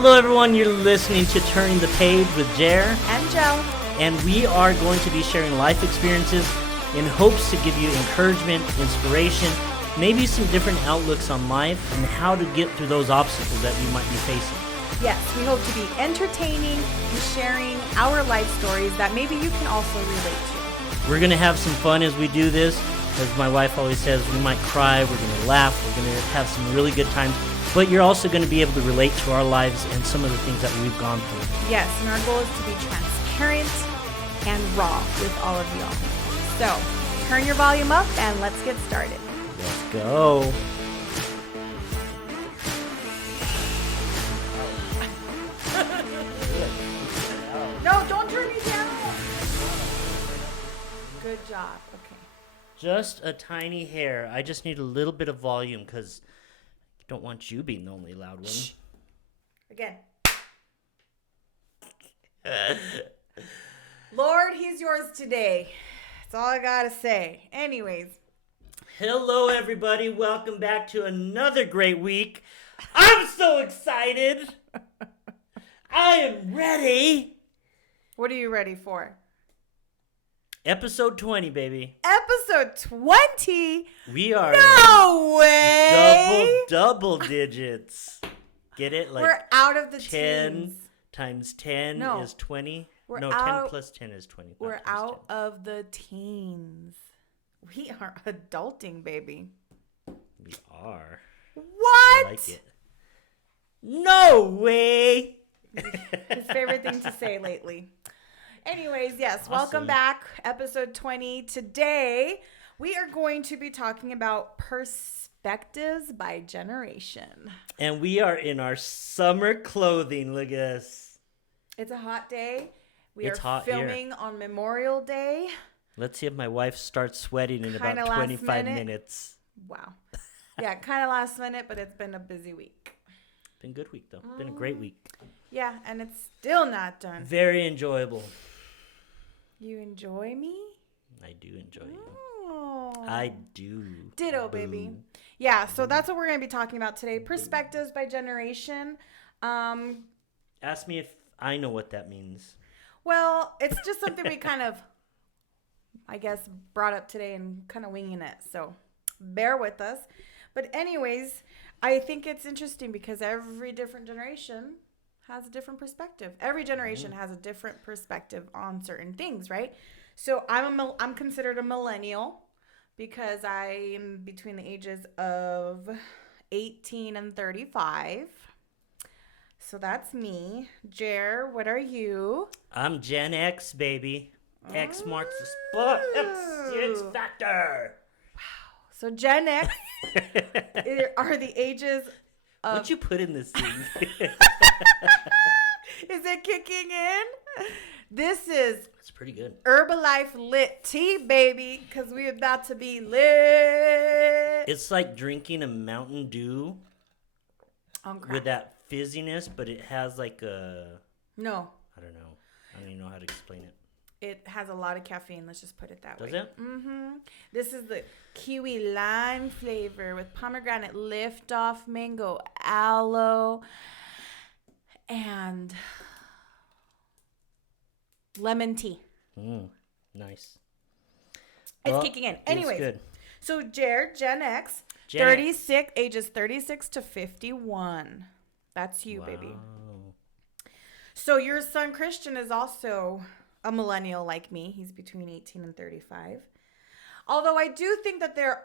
Hello, everyone. You're listening to Turning the Page with Jer. And Joe. And we are going to be sharing life experiences in hopes to give you encouragement, inspiration, maybe some different outlooks on life and how to get through those obstacles that you might be facing. Yes, we hope to be entertaining and sharing our life stories that maybe you can also relate to. We're going to have some fun as we do this. As my wife always says, we might cry, we're going to laugh, we're going to have some really good times. But you're also going to be able to relate to our lives and some of the things that we've gone through. Yes, and our goal is to be transparent and raw with all of y'all. So, turn your volume up and let's get started. Let's go. No, don't turn me down. Good job. Okay. Just a tiny hair. I just need a little bit of volume because I don't want you being the only loud one. Shh. Again. Lord, he's yours today. That's all I gotta say. Anyways. Hello, everybody. Welcome back to another great week. I'm so excited. I am ready. What are you ready for? Episode 20, baby. Episode 20? We are no way. double digits. Get it? Like we're out of the 10 teens. times 10 is 20. We're no, out, 10 plus 10 is 20. We're out of the teens. We are adulting, baby. We are. What? I like it. No way. His favorite thing to say lately. Anyways, yes, awesome. Welcome back. Episode 20. Today, we are going to be talking about perspectives by generation. And we are in our summer clothing. Look at us. It's a hot day. It's are hot filming here. On Memorial Day. Let's see if my wife starts sweating in about 25 minutes. Wow. Yeah, kind of last minute, but it's been a busy week. Been a good week, though. Been a great week. Yeah, and it's still not done. Very enjoyable. You enjoy me? I do enjoy you. Oh. I do. Ditto, baby. Yeah, so that's what we're going to be talking about today. Perspectives by generation. Ask me if I know what that means. Well, it's just something we kind of, I guess, brought up today and kind of winging it. So bear with us. But anyways, I think it's interesting because every different generation has a different perspective. Every generation has a different perspective on certain things, right? So I'm considered a millennial because I am between the ages of 18 and 35. So that's me. Jer, what are you? I'm Gen X, baby. X marks the spot. X factor. Wow. So Gen X are the ages of... What'd you put in this thing? Is it kicking in? This is... It's pretty good. Herbalife lit tea, baby, because we're about to be lit. It's like drinking a Mountain Dew On crack. with that fizziness, but it has like a... No. I don't know. I don't even know how to explain it. It has a lot of caffeine. Let's just put it that way. Does it? Mm-hmm. This is the kiwi lime flavor with pomegranate liftoff, mango aloe, and lemon tea. Nice. It's kicking in. Anyways, good. So Jer, Gen X, ages 36 to 51. That's you, baby. So your son Christian is also a millennial like me. He's between 18 and 35. Although I do think that there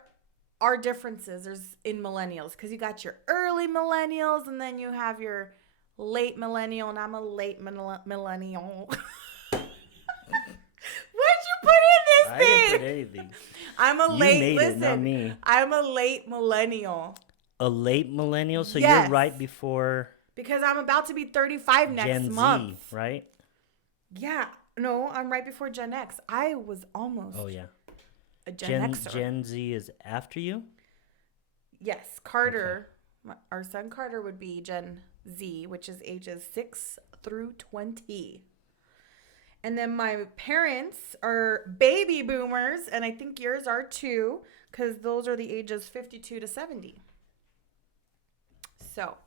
are differences in millennials because you got your early millennials and then you have your late millennial, and I'm a late millennial. What'd you put in this thing? I didn't put anything. I'm a You late, made listen, it, not me. I'm a late millennial. A late millennial? So Yes. you're right before Because I'm about to be 35 next Gen month. Z, right? Yeah. No, I'm right before Gen X. I was almost a Gen Xer. Gen Z is after you? Yes. Carter, our son Carter would be Gen Z, which is ages 6 through 20. And then my parents are baby boomers, and I think yours are too, because those are the ages 52 to 70. So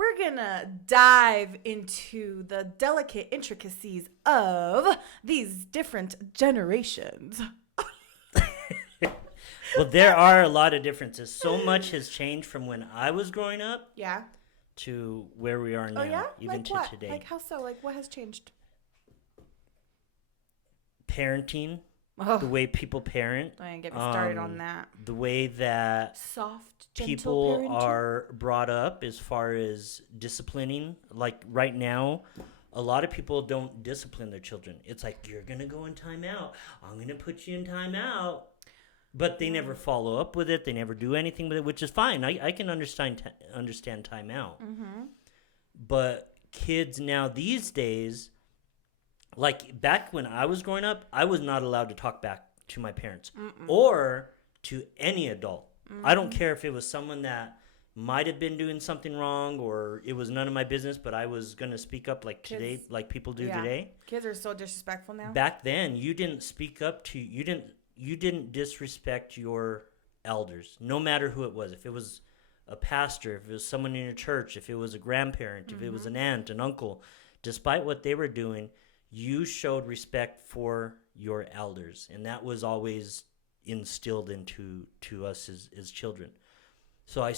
we're gonna dive into the delicate intricacies of these different generations. Well, there are a lot of differences. So much has changed from when I was growing up Yeah. to where we are now, Oh yeah. even Like to what? today. Like how so? Like what has changed? Parenting, Oh, the way people parent, don't even get me started on that. the way that Soft, gentle people parenting. are brought up as far as disciplining. Like right now, a lot of people don't discipline their children. It's like, you're going to go in timeout. I'm going to put you in timeout. But they never follow up with it. They never do anything with it, which is fine. I can understand timeout. Mm-hmm. But kids now these days, like back when I was growing up, I was not allowed to talk back to my parents or to any adult. I don't care if it was someone that might have been doing something wrong or it was none of my business, but I was going to speak up like today, Kids, like people do today. Kids are so disrespectful now. Back then, you didn't speak up to, you didn't disrespect your elders, no matter who it was. If it was a pastor, if it was someone in your church, if it was a grandparent, if it was an aunt, an uncle, despite what they were doing, you showed respect for your elders. And that was always instilled into us as children. So I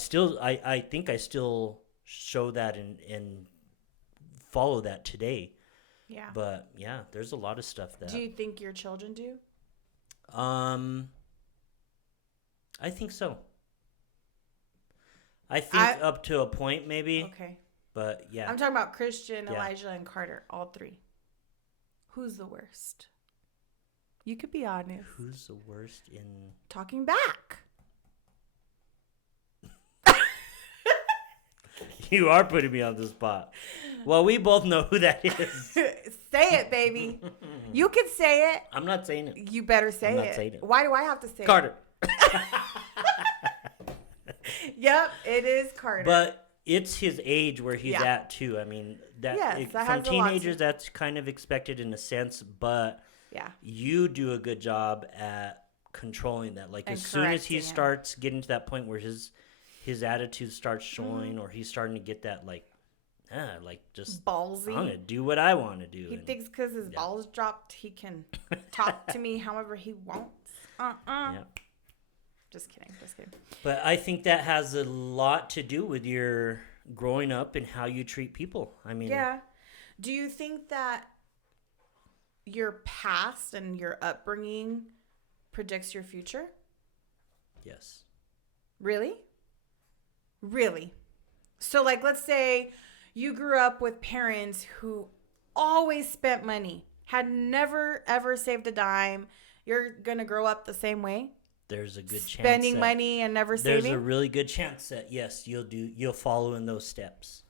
think I still show that and follow that today. Yeah. But yeah, there's a lot of stuff that Do you think your children do? I think so. I think up to a point maybe. Okay. But yeah. I'm talking about Christian, Yeah. Elijah, and Carter, all three. Who's the worst? You could be honest. Who's the worst in Talking back. You are putting me on the spot. Well, we both know who that is. Say it, baby. You can say it. I'm not saying it. You better say I'm not it. saying it. Why do I have to say Carter. it? Yep, it is Carter. But it's his age where he's Yeah. at too. I mean, that Yes, that from has a lot to- teenagers that's kind of expected in a sense, but yeah. you do a good job at controlling that. Like And as soon as he correcting it. starts getting to that point where his attitude starts showing, or he's starting to get that like just Ballsy. I'm gonna do what I want to do. He and thinks because his balls dropped, he can talk to me however he wants. yeah. Just kidding. Just kidding. But I think that has a lot to do with your growing up and how you treat people. I mean, Yeah. Do you think that your past and your upbringing predicts your future? yes. Really? Really? So, like, let's say you grew up with parents who always spent money, had never, ever saved a dime. You're going to grow up the same way? There's a good chance Spending that money and never there's saving? a really good chance that yes, you'll follow in those steps.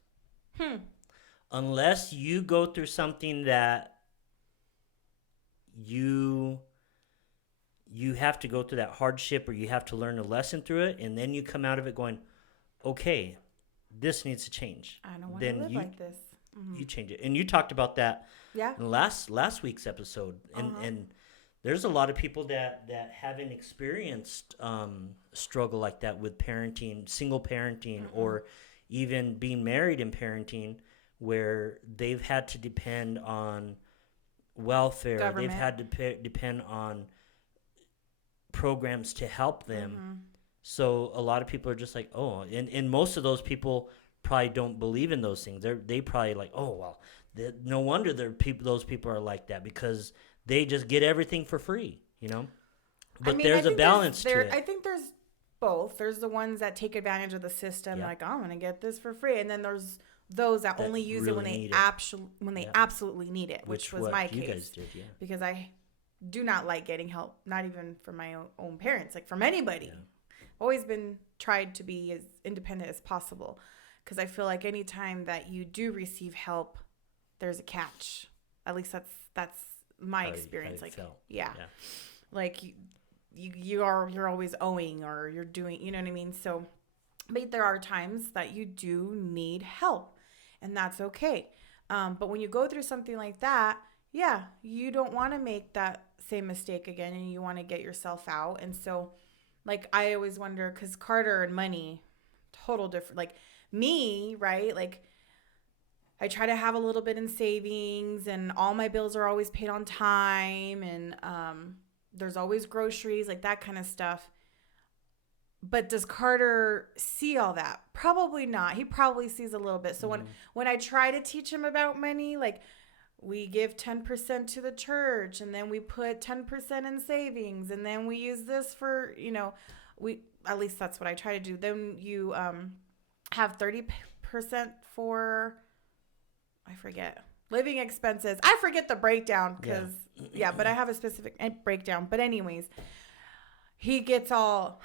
Unless you go through something that you have to go through that hardship, or you have to learn a lesson through it, and then you come out of it going, okay, this needs to change. I don't want to live like this. You change it. And you talked about that Yeah. in last week's episode. And there's a lot of people that haven't experienced struggle like that with parenting, single parenting, or even being married and parenting, where they've had to depend on welfare. Government. They've had to depend on programs to help them. So a lot of people are just like, oh, and most of those people probably don't believe in those things. They probably like, oh, well, no wonder those people are like that, because they just get everything for free, you know? But there's a balance to it. I think there's both. There's the ones that take advantage of the system, Yeah. like, oh, I'm going to get this for free. And then there's those that only use it when really they need it. absolutely need it, which was what my you case. guys did, yeah. Because I do not like getting help, not even from my own parents, like from anybody. Yeah. Always been tried to be as independent as possible, because I feel like anytime that you do receive help, there's a catch. At least that's my experience. how Like, it felt. yeah, Yeah. like you're always owing, or you're doing, you know what I mean? So, but there are times that you do need help, and that's okay. But when you go through something like that, yeah, you don't want to make that same mistake again, and you want to get yourself out. And so, like, I always wonder, because Carter and money, total different. Like, me, right? Like, I try to have a little bit in savings, and all my bills are always paid on time, and there's always groceries, like that kind of stuff. But does Carter see all that? Probably not. He probably sees a little bit. So when I try to teach him about money, like, we give 10% to the church, and then we put 10% in savings, and then we use this for, at least that's what I try to do. Then you have 30% for, I forget, living expenses. I forget the breakdown because, but I have a specific breakdown. But anyways, he gets all,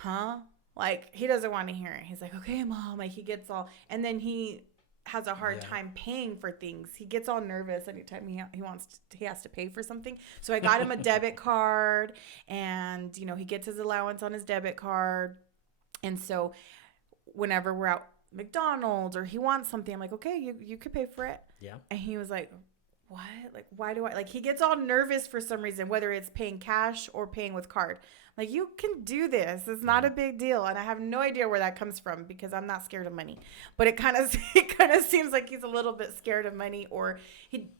like, he doesn't want to hear it. He's like, okay, Mom. Like, he gets all, and then he has a hard time paying for things. He gets all nervous anytime he has to pay for something. So I got him a debit card, and, he gets his allowance on his debit card. And so whenever we're out McDonald's or he wants something, I'm like, okay, you could pay for it. Yeah. And he was like, what? Like, why do I, like, he gets all nervous for some reason, whether it's paying cash or paying with card. Like, you can do this. It's not a big deal. And I have no idea where that comes from because I'm not scared of money. But it kind of seems like he's a little bit scared of money, or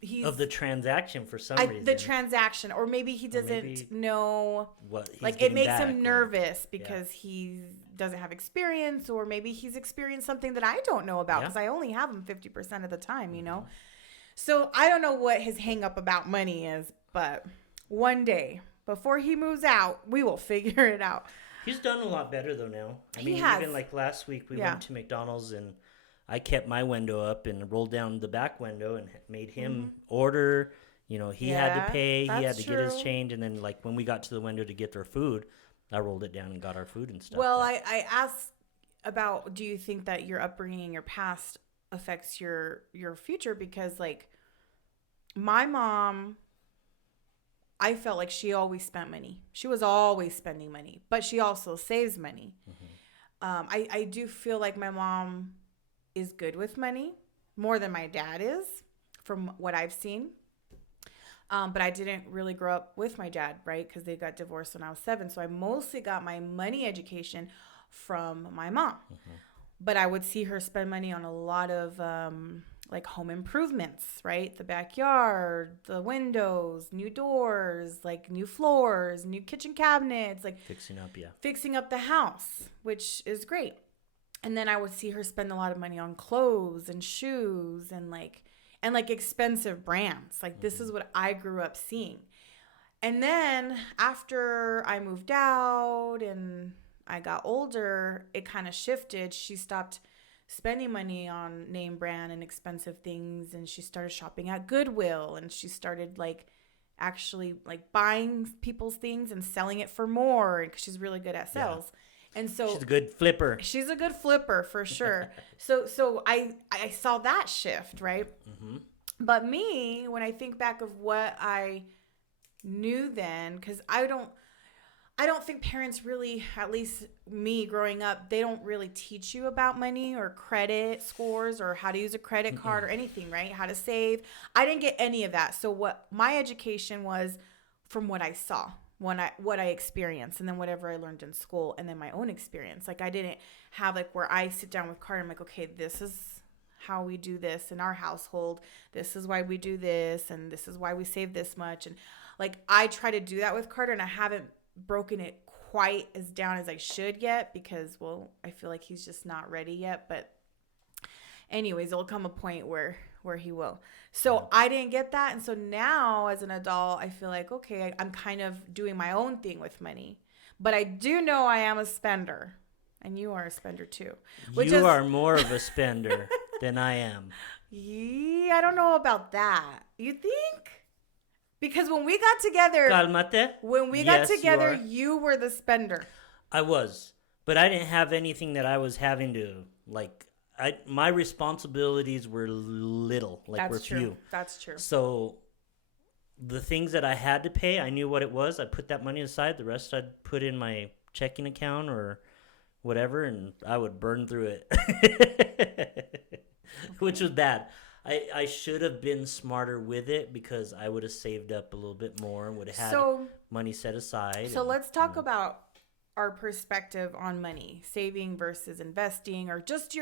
he's of the transaction for some reason. The transaction, or maybe he doesn't know what he's like, it makes him back, nervous because he doesn't have experience, or maybe he's experienced something that I don't know about because I only have him 50% of the time, So I don't know what his hang up about money is, but one day before he moves out, we will figure it out. He's done a lot better though now. I mean, even like last week we went to McDonald's, and I kept my window up and rolled down the back window and made him order. He had to pay, he had to get his change, and then, like, when we got to the window to get their food, I rolled it down and got our food and stuff. Well, I asked about, do you think that your upbringing, your past affects your future? Because, like, my mom, I felt like she always spent money. She was always spending money, but she also saves money. I do feel like my mom is good with money more than my dad is, from what I've seen. But I didn't really grow up with my dad, right? Because they got divorced when I was 7. So I mostly got my money education from my mom. But I would see her spend money on a lot of like home improvements, right? The backyard, the windows, new doors, like new floors, new kitchen cabinets, like fixing up the house, which is great. And then I would see her spend a lot of money on clothes and shoes and like expensive brands. Like, this is what I grew up seeing. And then after I moved out and I got older, it kind of shifted. She stopped spending money on name brand and expensive things, and she started shopping at Goodwill, and she started like actually like buying people's things and selling it for more, because she's really good at sales. And so she's a good flipper. She's a good flipper for sure. So I saw that shift, right? But me, when I think back of what I knew then, because I don't think parents really, at least me growing up, they don't really teach you about money or credit scores or how to use a credit card or anything, right? How to save. I didn't get any of that. So what my education was from what I saw, what I experienced, and then whatever I learned in school, and then my own experience. Like, I didn't have like where I sit down with Carter and I'm like, okay, this is how we do this in our household. This is why we do this, and this is why we save this much. And like, I try to do that with Carter, and I haven't broken it quite as down as I should yet, because, well, I feel like he's just not ready yet. But anyways, there'll come a point where he will. So I didn't get that. And so now as an adult, I feel like, okay, I'm kind of doing my own thing with money. But I do know I am a spender. And you are a spender too. You are more of a spender than I am. Yeah, I don't know about that. You think? Because when we got together, Calmate. You were the spender. I was, but I didn't have anything that I was having to, like, my responsibilities were little, like, were few. That's true. So the things that I had to pay, I knew what it was. I put that money aside. The rest I'd put in my checking account or whatever, and I would burn through it, which was bad. I should have been smarter with it, because I would have saved up a little bit more and would have had money set aside. So let's talk about our perspective on money, saving versus investing, or just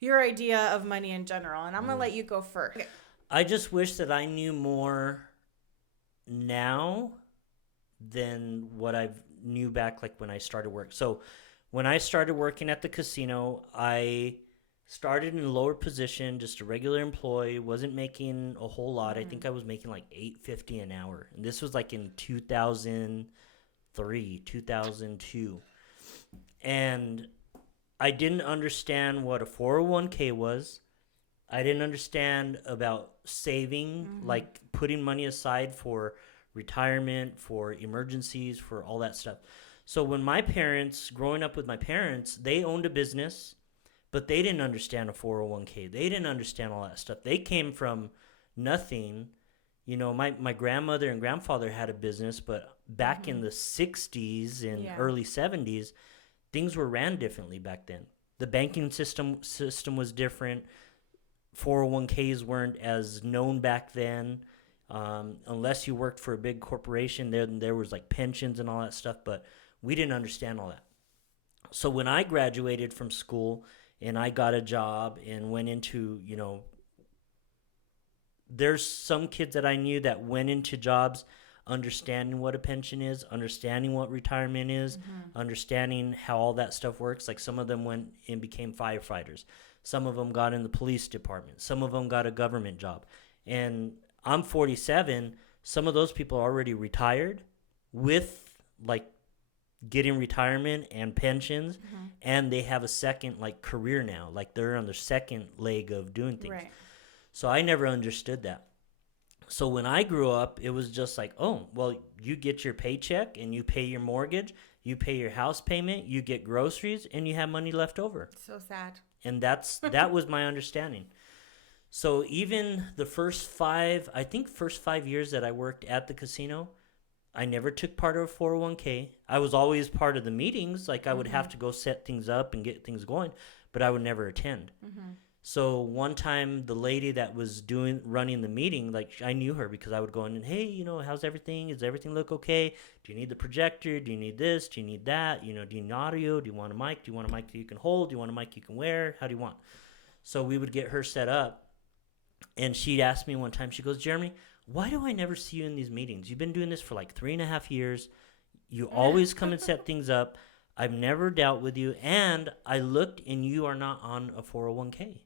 your idea of money in general. And I'm going to let you go first. Okay. I just wish that I knew more now than what I knew back like when I started work. So when I started working at the casino, I started in a lower position, just a regular employee, wasn't making a whole lot. I think I was making like $8.50 an hour. And this was like in 2003, 2002. And I didn't understand what a 401k was. I didn't understand about saving, like putting money aside for retirement, for emergencies, for all that stuff. So when my parents, growing up with my parents, they owned a business, but they didn't understand a 401k. They didn't understand all that stuff. They came from nothing. You know, my grandmother and grandfather had a business, but back in the 60s and early 70s, things were ran differently back then. The banking system was different. 401ks weren't as known back then. Unless you worked for a big corporation, there was like pensions and all that stuff, but we didn't understand all that. So when I graduated from school and I got a job and went into, you know, there's some kids that I knew that went into jobs understanding what a pension is, understanding what retirement is, understanding how all that stuff works. Like some of them went and became firefighters. Some of them got in the police department. Some of them got a government job. And I'm 47. Some of those people are already retired with like getting retirement and pensions, and they have a second like career now. Like they're on their second leg of doing things. Right. So I never understood that. So when I grew up, it was just like, oh, well, you get your paycheck and you pay your mortgage, you pay your house payment, you get groceries, and you have money left over. So sad. And that was my understanding. So even the first 5 years that I worked at the casino, I never took part of a 401k. I was always part of the meetings. Like I would have to go set things up and get things going, but I would never attend. So one time the lady that was running the meeting, like I knew her because I would go in and, hey, you know, how's everything? Does everything look okay? Do you need the projector? Do you need this? Do you need that? You know, do you need audio? Do you want a mic? Do you want a mic that you can hold? Do you want a mic you can wear? How do you want? So we would get her set up. And she'd ask me one time, she goes, Jeremy, why do I never see you in these meetings? You've been doing this for like 3.5 years. You always come and set things up. I've never dealt with you. And I looked and you are not on a 401k.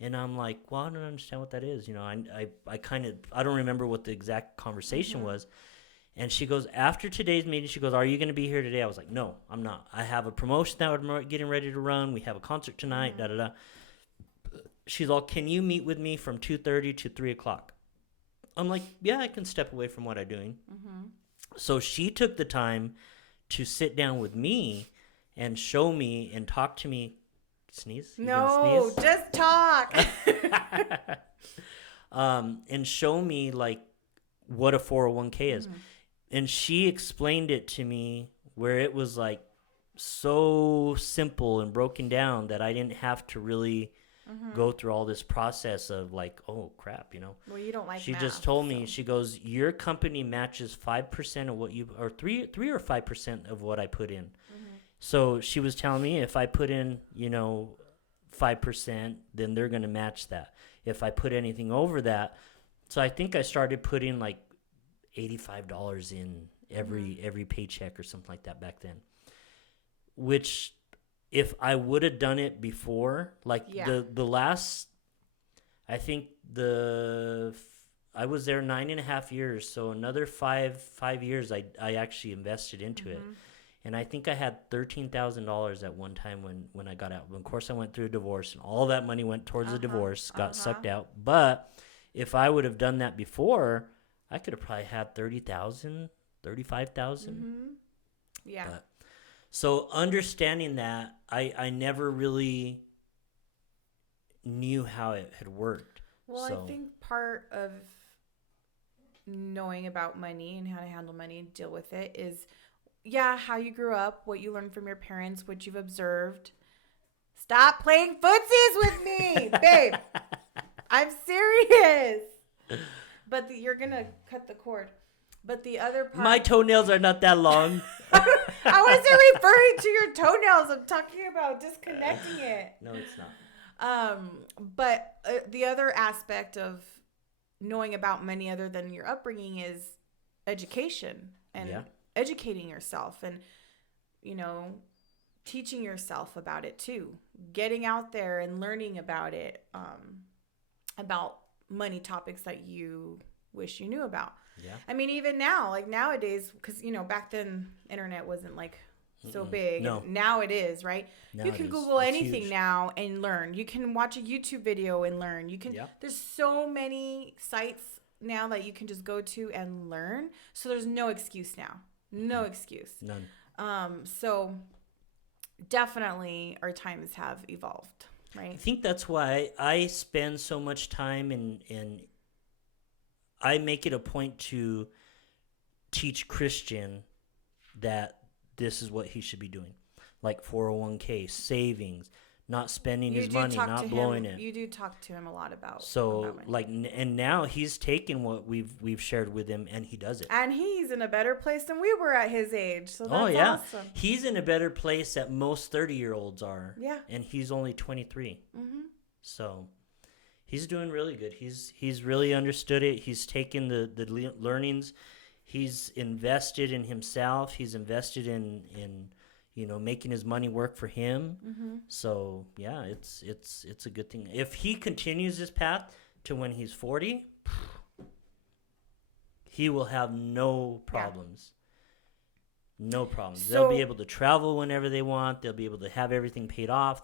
And I'm like, well, I don't understand what that is. You know, I don't remember what the exact conversation was. And she goes, after today's meeting, she goes, are you going to be here today? I was like, no, I'm not. I have a promotion that we're getting ready to run. We have a concert tonight, da-da-da. She's all, can you meet with me from 2:30 to 3 o'clock? I'm like, yeah, I can step away from what I'm doing. So she took the time to sit down with me and show me and talk to me. Sneeze? No, just talk. And show me like what a 401k is. And she explained it to me where it was like so simple and broken down that I didn't have to really go through all this process of like, oh crap, you know. Well, you don't like she math, just told me, she goes, your company matches 5% of what you, or 3 or 5% of what I put in. So she was telling me if I put in, you know, 5%, then they're going to match that. If I put anything over that, so I think I started putting like $85 in every paycheck or something like that back then, which if I would have done it before, like the last, I think I was there 9.5 years. So another five years, I actually invested into it. And I think I had $13,000 at one time when I got out. Of course, I went through a divorce, and all that money went towards the divorce, got sucked out. But if I would have done that before, I could have probably had $30,000, $35,000. Yeah. But, so understanding that, I never really knew how it had worked. Well, I think part of knowing about money and how to handle money and deal with it is, how you grew up, what you learned from your parents, what you've observed. Stop playing footsies with me, babe. I'm serious. But you're going to cut the cord. But the other part... My toenails are not that long. I wasn't referring to your toenails. I'm talking about disconnecting it. No, it's not. But the other aspect of knowing about money other than your upbringing is education and educating yourself and, you know, teaching yourself about it too. Getting out there and learning about it, about money topics that you wish you knew about. Yeah. I mean, even now, like nowadays, because, you know, back then internet wasn't like so big. No. Now it is, right? Now you can Google anything huge. Now and learn. You can watch a YouTube video and learn. You can. There's so many sites now that you can just go to and learn. So there's no excuse now. No excuse. None. So definitely our times have evolved, right? I think that's why I spend so much time and I make it a point to teach Christian that this is what he should be doing. Like 401k, savings, not spending his money, not blowing it. You do talk to him a lot about like, and now he's taken what we've shared with him and he does it. And he's in a better place than we were at his age. So that's awesome. He's in a better place that most 30-year-olds are. Yeah. And he's only 23. Mm-hmm. So he's doing really good. He's really understood it. He's taken the learnings. He's invested in himself. He's invested in you know, making his money work for him. Mm-hmm. So yeah, it's a good thing. If he continues this path to when he's 40, he will have no problems. Yeah. No problems. So, they'll be able to travel whenever they want. They'll be able to have everything paid off.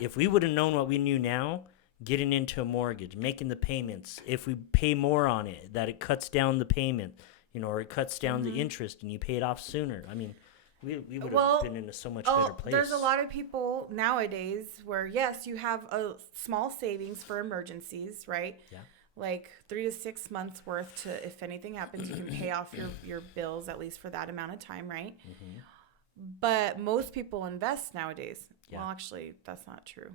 If we would have known what we knew now, getting into a mortgage, making the payments, if we pay more on it, that it cuts down the payment, you know, or it cuts down the interest and you pay it off sooner. I mean, we would have been in a so much better place. There's a lot of people nowadays where, yes, you have a small savings for emergencies, right? Yeah. Like 3 to 6 months worth to, if anything happens, you can pay off your bills at least for that amount of time, right? Mm-hmm. But most people invest nowadays. Yeah. Well, actually, that's not true.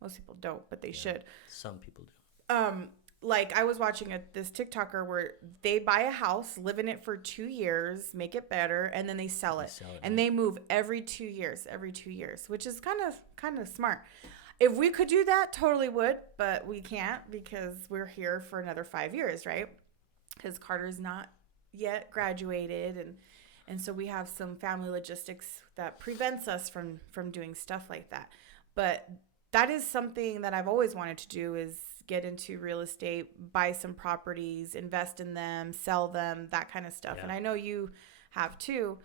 Most people don't, but they should. Some people do. Like I was watching this TikToker where they buy a house, live in it for 2 years, make it better, and then they sell it. And they move every 2 years, which is kind of smart. If we could do that, totally would, but we can't because we're here for another 5 years, right? Because Carter's not yet graduated, and so we have some family logistics that prevents us from doing stuff like that. But that is something that I've always wanted to do, is get into real estate, buy some properties, invest in them, sell them, that kind of stuff. Yeah. And I know you have too.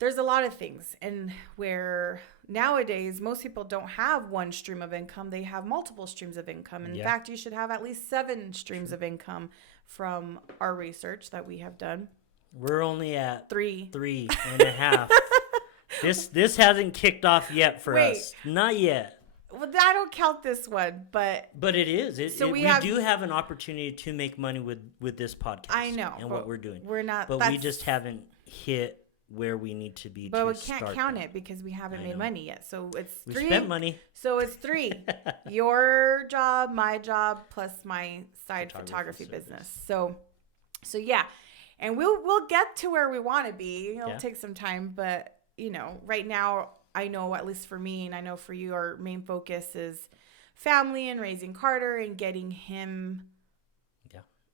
There's a lot of things, and where nowadays most people don't have one stream of income, they have multiple streams of income. In fact, you should have at least 7 streams of income from our research that we have done. We're only at 3.5. This hasn't kicked off yet for us. Not yet. Well, I don't count this one, but it is. We do have an opportunity to make money with this podcast. I know, and what we're doing. We're not, but we just haven't hit where we need to be. But we can't count it because we haven't made money yet. So it's 3. We spent money. So it's 3. Your job, my job, plus my side photography business. So yeah, and we'll get to where we want to be. It'll take some time, but you know, right now, I know, at least for me, and I know for you, our main focus is family and raising Carter and getting him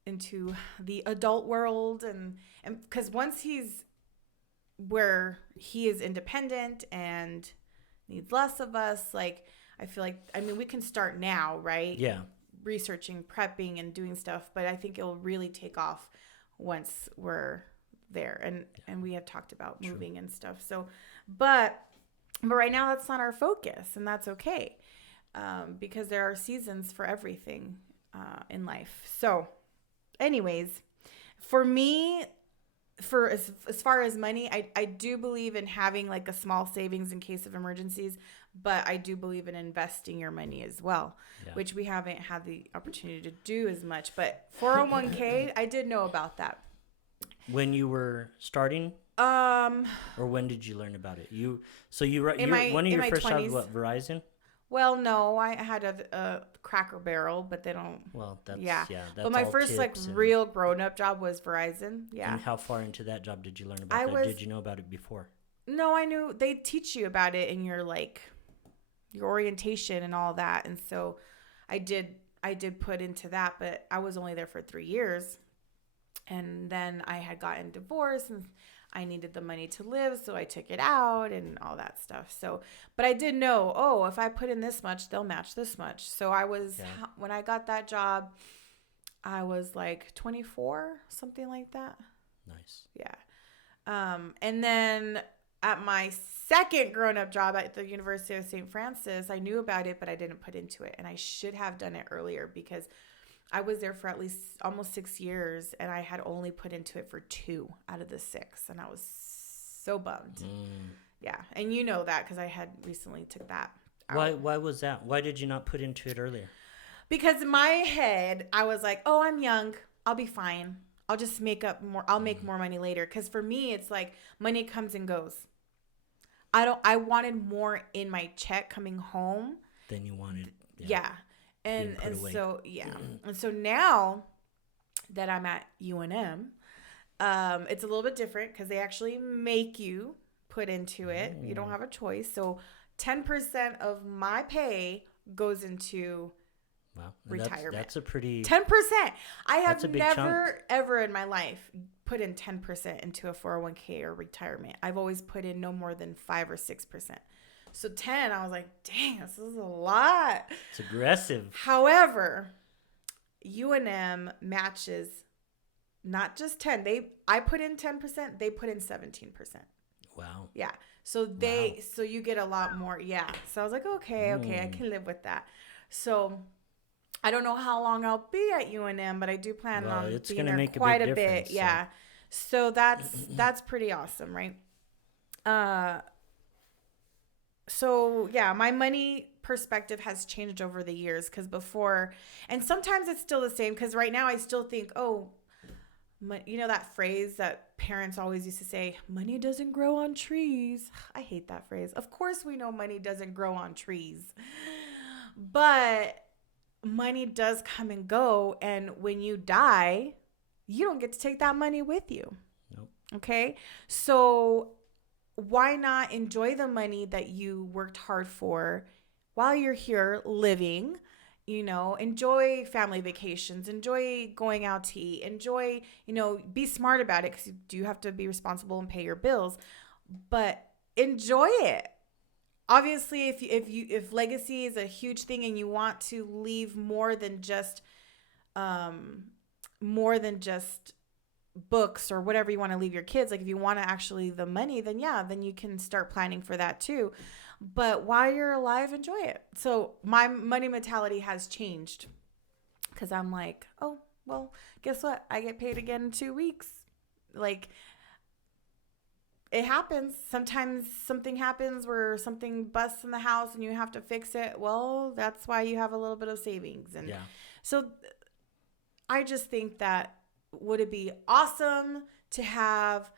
into the adult world. And because once he's where he is independent and needs less of us, like, I feel like, I mean, we can start now, right? Yeah. Researching, prepping, and doing stuff. But I think it'll really take off once we're there. And we have talked about moving and stuff. So, but right now that's not our focus, and that's okay, because there are seasons for everything in life. So anyways, for me, for as far as money, I do believe in having like a small savings in case of emergencies, but I do believe in investing your money as well, which we haven't had the opportunity to do as much. But 401k, I did know about that. When you were starting? Or when did you learn about it? One of your first jobs, what, Verizon? Well, no, I had a Cracker Barrel, but they don't. Well, that's that's but my first real grown up job was Verizon. Yeah. And how far into that job did you learn about that? Did you know about it before? No, I knew they teach you about it in your your orientation and all that. And so I did put into that, but I was only there for 3 years. And then I had gotten divorced and I needed the money to live, so I took it out and all that stuff. So, but I did know, oh, if I put in this much, they'll match this much. So I was, when I got that job, I was like 24, something like that. Nice. Yeah. And then at my second grown-up job at the University of St. Francis, I knew about it, but I didn't put into it. And I should have done it earlier because I was there for at least almost 6 years, and I had only put into it for 2 out of the 6, and I was so bummed. Yeah, and you know that because I had recently took that out. Why was that? Why did you not put into it earlier? Because in my head, I was like, oh, I'm young. I'll be fine. I'll just make up more. I'll make more money later. Because for me, it's like money comes and goes. I wanted more in my check coming home. Than you wanted. Yeah. And so, yeah. And so now that I'm at UNM, it's a little bit different because they actually make you put into it. You don't have a choice. So 10% of my pay goes into retirement. That's a pretty... 10%. I have never, chunk. Ever in my life put in 10% into a 401k or retirement. I've always put in no more than 5 or 6%. So 10, I was like, dang, this is a lot. It's aggressive. However, UNM matches not just 10. I put in 10%, they put in 17%. Wow. Yeah. So so you get a lot more. Yeah. So I was like, okay, I can live with that. So I don't know how long I'll be at UNM, but I do plan on being there quite a bit. Yeah. So that's pretty awesome, right? So, yeah, my money perspective has changed over the years because before, and sometimes it's still the same because right now I still think, oh, you know that phrase that parents always used to say, money doesn't grow on trees. I hate that phrase. Of course we know money doesn't grow on trees, but money does come and go. And when you die, you don't get to take that money with you. Nope. Okay. So why not enjoy the money that you worked hard for while you're here living? You know, enjoy family vacations, enjoy going out to eat, enjoy, be smart about it because you do have to be responsible and pay your bills, but enjoy it. Obviously, if legacy is a huge thing and you want to leave more than just books or whatever you want to leave your kids, like if you want to actually leave the money, then you can start planning for that too. But while you're alive, enjoy it. So my money mentality has changed because I'm like, oh, well, guess what? I get paid again in 2 weeks. Like, it happens. Sometimes something happens where something busts in the house and you have to fix it. Well, that's why you have a little bit of savings. And so I just think that would it be awesome to have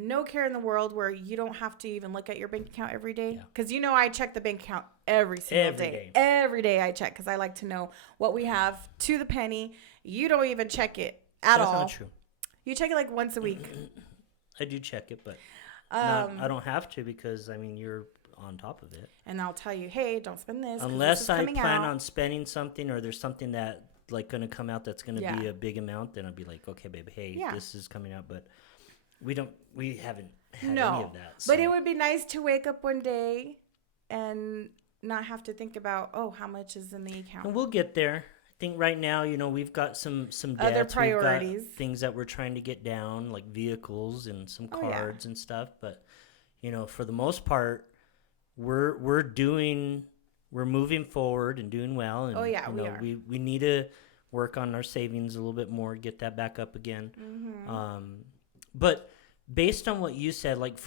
no care in the world where you don't have to even look at your bank account every day? Because I check the bank account every single day. Every day I check because I like to know what we have to the penny. You don't even check it at all. That's not true. You check it like once a week. I do check it, but I don't have to because, you're on top of it. And I'll tell you, hey, don't spend this. Unless I plan on spending something or there's something that like going to come out that's going to be a big amount, then I'll be like, okay, babe, hey, this is coming out. But we haven't had any of that. So. But it would be nice to wake up one day and not have to think about, oh, how much is in the account. And we'll get there. I think right now, we've got some debts. Other priorities. We've got things that we're trying to get down, like vehicles and some cards and stuff. But, for the most part, we're moving forward and doing well. And, we are. We need to work on our savings a little bit more, get that back up again. Mm-hmm. But based on what you said, like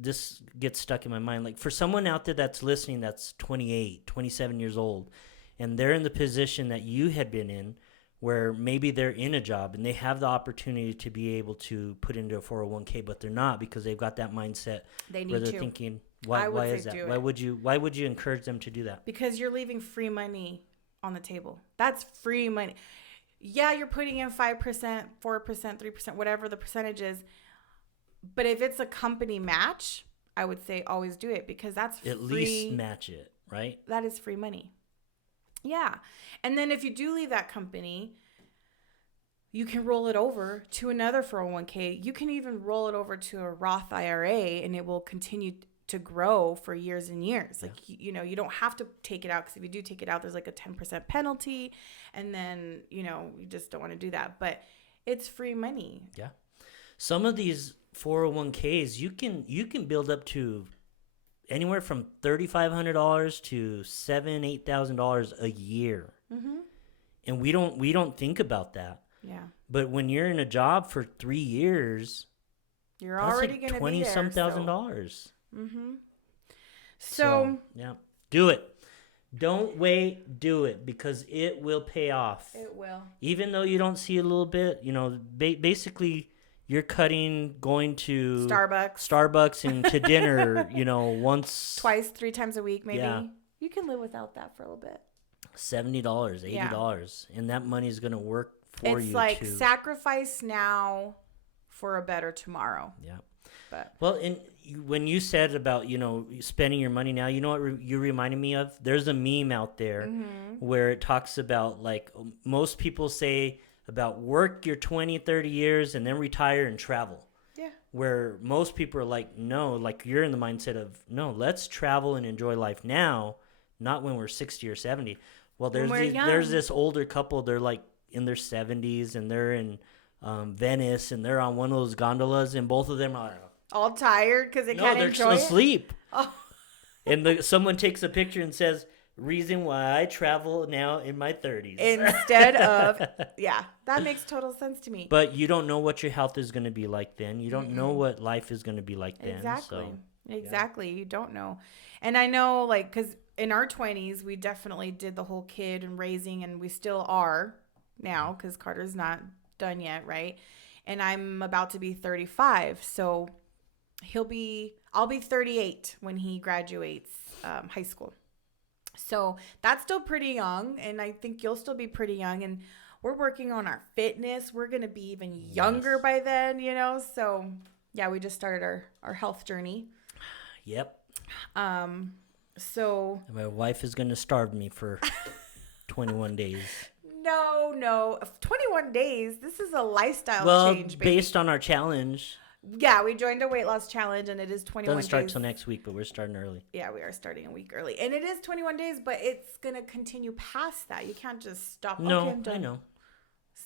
this gets stuck in my mind. Like for someone out there that's listening, that's 28, 27 years old, and they're in the position that you had been in, where maybe they're in a job and they have the opportunity to be able to put into a 401k, but they're not because they've got that mindset where they're thinking, why is that? Why would you encourage them to do that? Because you're leaving free money on the table. That's free money. Yeah, you're putting in 5%, 4%, 3%, whatever the percentage is. But if it's a company match, I would say always do it because that's at free. least match it, right? That is free money. Yeah. And then if you do leave that company, you can roll it over to another 401k. You can even roll it over to a Roth IRA and it will continue to grow for years and years. Like, you know, you don't have to take it out because if you do take it out, there's like a 10% penalty. And then, you know, you just don't want to do that. But it's free money. Yeah. Some of these 401ks, you can build up to anywhere from $3,500 to $8,000 a year. Mm-hmm. And we don't think about that. Yeah. But when you're in a job for 3 years, you're already going to be there. $20-some thousand dollars. Mm-hmm. So yeah, do it. Don't wait. Do it because it will pay off. It will. Even though you don't see a little bit, you know, basically you're cutting going to Starbucks and to dinner, you know, once, twice, 3 times a week, maybe. Yeah. You can live without that for a little bit. $70, $80, and that money is going to work for you. It's like sacrifice now for a better tomorrow. Yeah. But well, and when you said about, you know, spending your money now, you know what you reminded me of? There's a meme out there where it talks about, like, most people say about work your 20, 30 years and then retire and travel. Yeah. Where most people are like, no, like you're in the mindset of, no, let's travel and enjoy life now, not when we're 60 or 70. Well, there's this older couple, they're like in their 70s and they're in Venice and they're on one of those gondolas and both of them are all tired because they can't enjoy it? No, they're asleep. Oh. And someone takes a picture and says, reason why I travel now in my 30s. Instead of, yeah, that makes total sense to me. But you don't know what your health is going to be like then. You don't know what life is going to be like then. Exactly. You don't know. And I know, like, because in our 20s, we definitely did the whole kid and raising, and we still are now because Carter's not done yet, right? And I'm about to be 35, so I'll be 38 when he graduates high school. So that's still pretty young, and I think you'll still be pretty young, and we're working on our fitness. We're going to be even younger by then, you know? So, yeah, we just started our health journey. Yep. So my wife is going to starve me for 21 days. No. 21 days? This is a lifestyle change, baby. Based on our challenge. Yeah, we joined a weight loss challenge, and it is 21 days. Doesn't start till next week, but we're starting early. Yeah, we are starting a week early. And it is 21 days, but it's going to continue past that. You can't just stop. No, okay, I'm done. I know.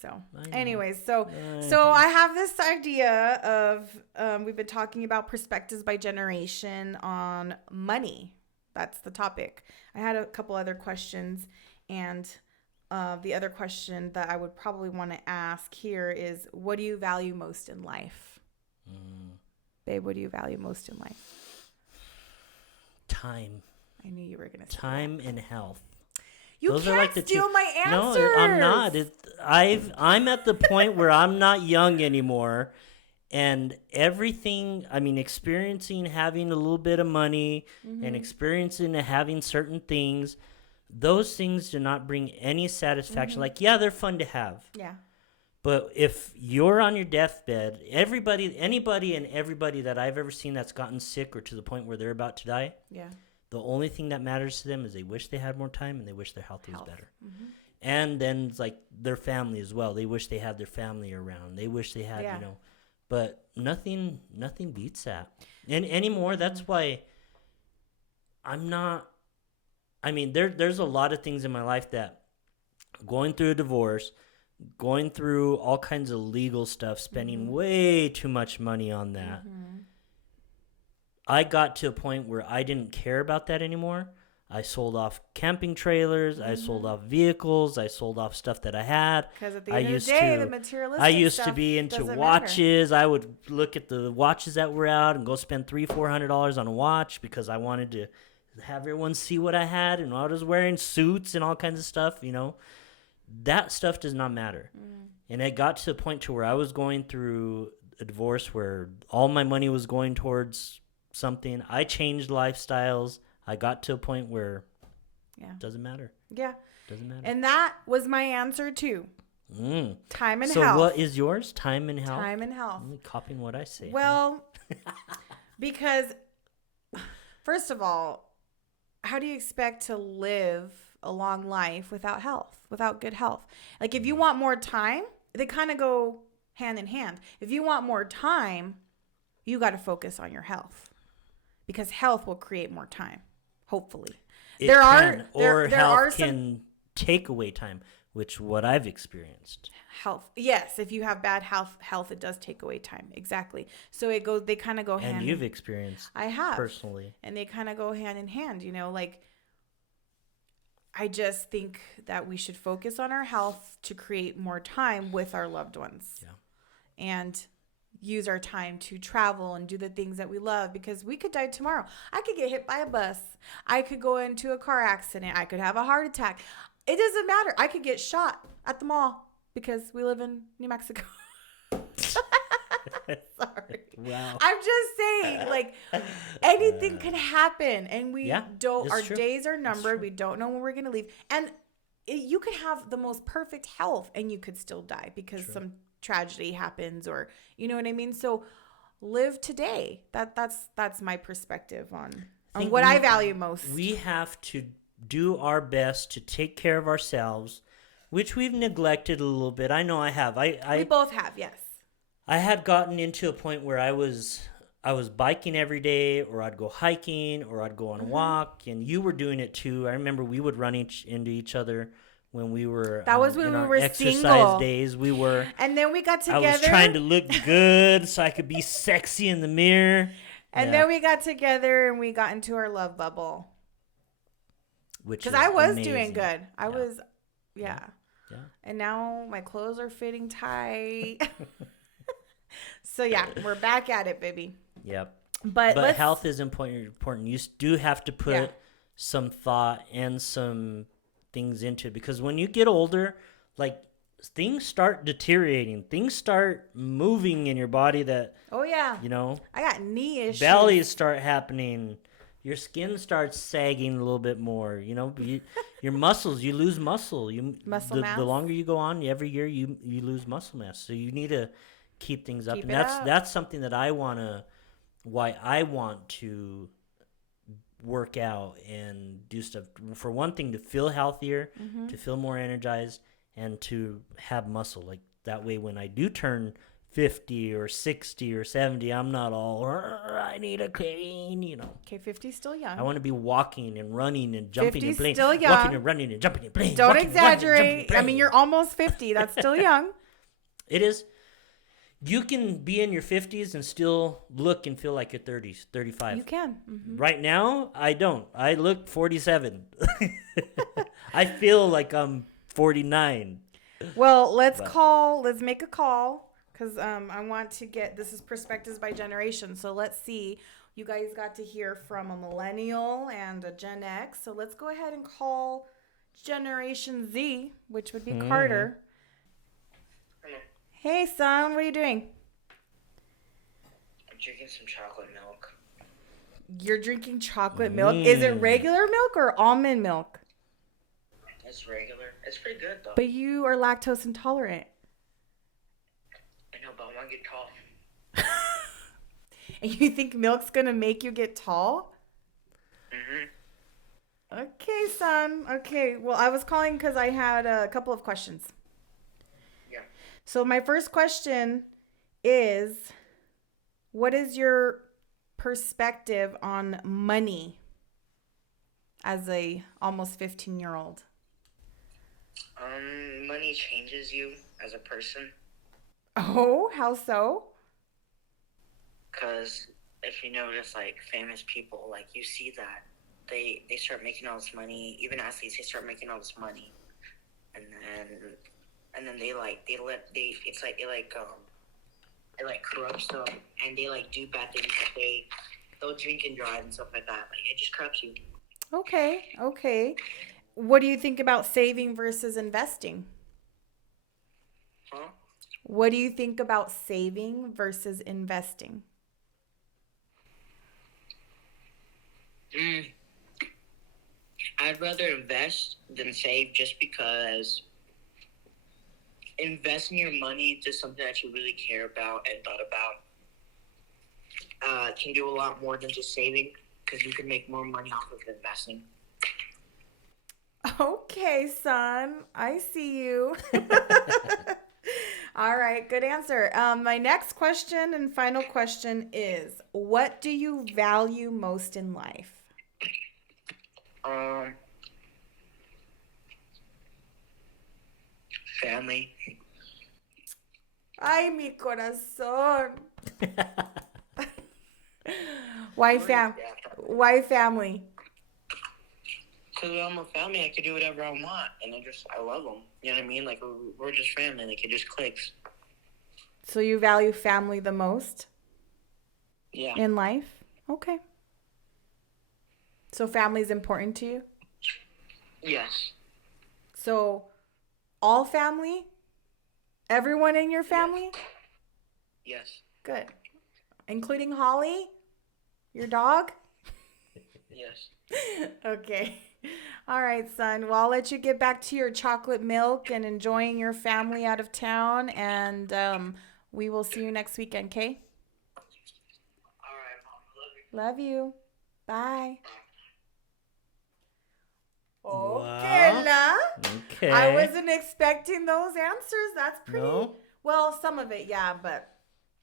So, anyways, so I have this idea of, we've been talking about perspectives by generation on money. That's the topic. I had a couple other questions, and the other question that I would probably want to ask here is, what do you value most in life? Babe, what do you value most in life? Time. I knew you were going to say time that. And health. Those can't are like the steal my answers. No, I'm not. I'm at the point where I'm not young anymore. And everything, I mean, experiencing having a little bit of money and experiencing having certain things, those things do not bring any satisfaction. Like, yeah, they're fun to have. Yeah. But if you're on your deathbed, anybody and everybody that I've ever seen that's gotten sick or to the point where they're about to die, the only thing that matters to them is they wish they had more time and they wish their health was better. And then it's like their family as well. They wish they had their family around. They wish they had, you know, but nothing beats that. And anymore, that's why I'm not, I mean, there's a lot of things in my life that going through a divorce, going through all kinds of legal stuff, spending way too much money on that. I got to a point where I didn't care about that anymore. I sold off camping trailers. I sold off vehicles. I sold off stuff that I had. Because at the end of the day, the materialistic I used to be into watches. Matter. I would look at the watches that were out and go spend $300-$400 on a watch because I wanted to have everyone see what I had, and I was wearing suits and all kinds of stuff, you know. That stuff does not matter. And it got to the point to where I was going through a divorce where all my money was going towards something. I changed lifestyles. I got to a point where it doesn't matter. Yeah. Doesn't matter. And that was my answer too. Time and health. So what is yours? Time and health? Time and health. Copying what I say. Well, because First of all, how do you expect to live a long life without health, without good health? Like if you want more time, they kind of go hand in hand. If you want more time, you got to focus on your health because health will create more time, hopefully. Health can take away time, which what I've experienced. Health. Yes, if you have bad health it does take away time. Exactly. So they kind of go hand. And you've experienced. I have personally. And they kind of go hand in hand, like I just think that we should focus on our health to create more time with our loved ones. Yeah. And use our time to travel and do the things that we love because we could die tomorrow. I could get hit by a bus. I could go into a car accident. I could have a heart attack. It doesn't matter. I could get shot at the mall because we live in New Mexico. Sorry. Wow. I'm just saying, like, anything can happen, and our true. days are numbered. We don't know when we're going to leave. And you could have the most perfect health, and you could still die because some tragedy happens, or you know what I mean? So live today. That's my perspective on what I value most. We have to do our best to take care of ourselves, which we've neglected a little bit. I know I have. We both have, yes. I had gotten into a point where I was biking every day, or I'd go hiking, or I'd go on a walk, and you were doing it too. I remember we would run into each other when we were that was when we were exercise single days. We were, and then we got together. I was trying to look good so I could be sexy in the mirror. And then we got together and we got into our love bubble. Because I was doing good. I was. And now my clothes are fitting tight. So yeah, we're back at it, baby. Yep. But health is important. You do have to put some thought and some things into it, because when you get older, like, things start deteriorating. Things start moving in your body that, I got knee issues. Bellies start happening. Your skin starts sagging a little bit more. Your muscles, you lose muscle. Muscle mass. The longer you go on, every year you lose muscle mass. So you need to keep things up. Keep And it up. that's something that why I want to work out and do stuff. For one thing, to feel healthier, to feel more energized, and to have muscle. Like, that way when I do turn 50 or 60 or 70, I'm not all, I need a cane, Okay, 50's still young. I want to be walking and running and jumping 50's and playing. still young. Walking and running and jumping and playing. Don't walking, exaggerate. running, jumping, I mean, you're almost 50. That's still young. It is. You can be in your 50s and still look and feel like you're 30s, 35. You can. Mm-hmm. Right now, I don't. I look 47. I feel like I'm 49. Well, let's make a call, because I want to this is Perspectives by Generation. So let's see. You guys got to hear from a millennial and a Gen X. So let's go ahead and call Generation Z, which would be Carter. Hey, son, what are you doing? I'm drinking some chocolate milk. You're drinking chocolate milk? Is it regular milk or almond milk? It's regular. It's pretty good, though. But you are lactose intolerant. I know, but I want to get tall. And you think milk's going to make you get tall? Mm-hmm. Okay, son. Okay, well, I was calling because I had a couple of questions. Yeah. So my first question is, what is your perspective on money as a almost 15-year-old? Money changes you as a person. Oh, how so? Because if you notice, like, famous people, like, you see that they start making all this money. Even athletes, they start making all this money, and then it corrupts them, and they like do bad things. Like, they'll drink and drive and stuff like that. Like, it just corrupts you. Okay. What do you think about saving versus investing? Huh? What do you think about saving versus investing? I'd rather invest than save, just because investing your money into something that you really care about and thought about can do a lot more than just saving. because you can make more money off of investing. Okay, son. I see you. All right, good answer. My next question and final question is, what do you value most in life? Family. Ay, mi corazón. Why family? Because I'm a family, I can do whatever I want, and I love them. You know what I mean? Like, we're just family, like, it just clicks. So you value family the most? Yeah. In life? Okay. So family's important to you? Yes. So all family? Everyone in your family? Yes. Good. Including Holly? Your dog? Yes. Okay. All right, son. Well, I'll let you get back to your chocolate milk and enjoying your family out of town. And we will see you next weekend, okay? All right, Mom. Love you. Love you. Bye. Wow. Okay. I wasn't expecting those answers. That's pretty. No? Well, some of it, yeah, but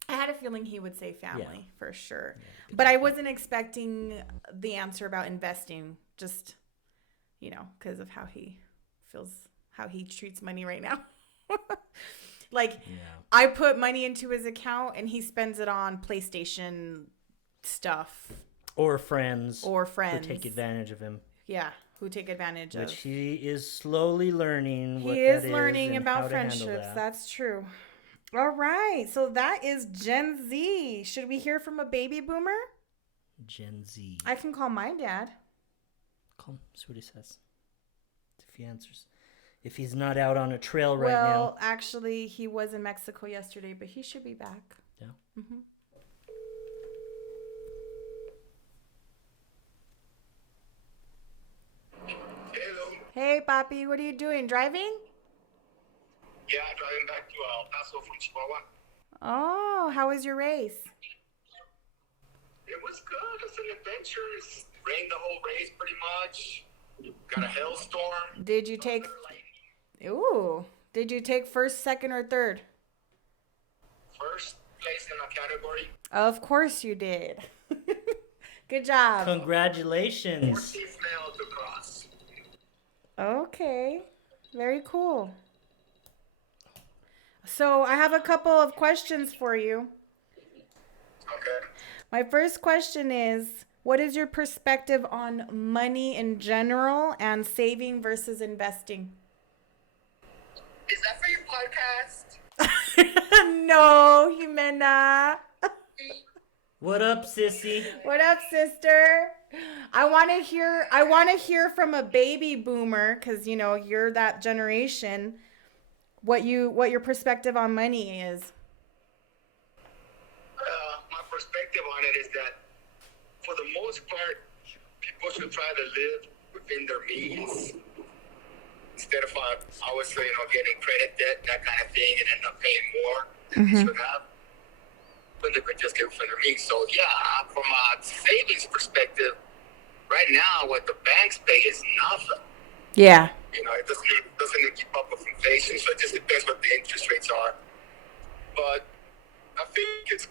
I had a feeling he would say family for sure. But I wasn't expecting the answer about investing, just, because of how he feels, how he treats money right now. I put money into his account and he spends it on PlayStation stuff. Or friends. Who take advantage of him. Yeah, who take advantage of. Which he is slowly learning what He that is learning and about how to handle friendships. that. That's true. All right. So that is Gen Z. Should we hear from a baby boomer? Gen Z. I can call my dad. Call him. See what he says. If he answers. If he's not out on a trail right now. Well, actually, he was in Mexico yesterday, but he should be back. Yeah. Mm-hmm. Hello. Hey, Papi. What are you doing? Driving? Yeah, driving back to El Paso from Chihuahua. Oh, how was your race? It was good. It's an adventure. It's rained the whole race pretty much. Got a hailstorm. Did you take... Ooh. Did you take first, second, or third? First place in a category. Of course you did. Good job. Congratulations. 14th male to cross. Okay. Very cool. So I have a couple of questions for you. Okay. My first question is, what is your perspective on money in general and saving versus investing? Is that for your podcast? No, Jimena. What up, sissy? What up, sister? I want to hear from a baby boomer, because you're that generation. What your perspective on money is. My perspective on it is that, for the most part, people should try to live within their means instead of obviously getting credit debt, that kind of thing, and end up paying more than they should have. When they could just get within their means. So yeah, from a savings perspective, right now what the banks pay is nothing. Yeah. It doesn't even keep up with inflation, so it just depends what the interest rates are. But I think it's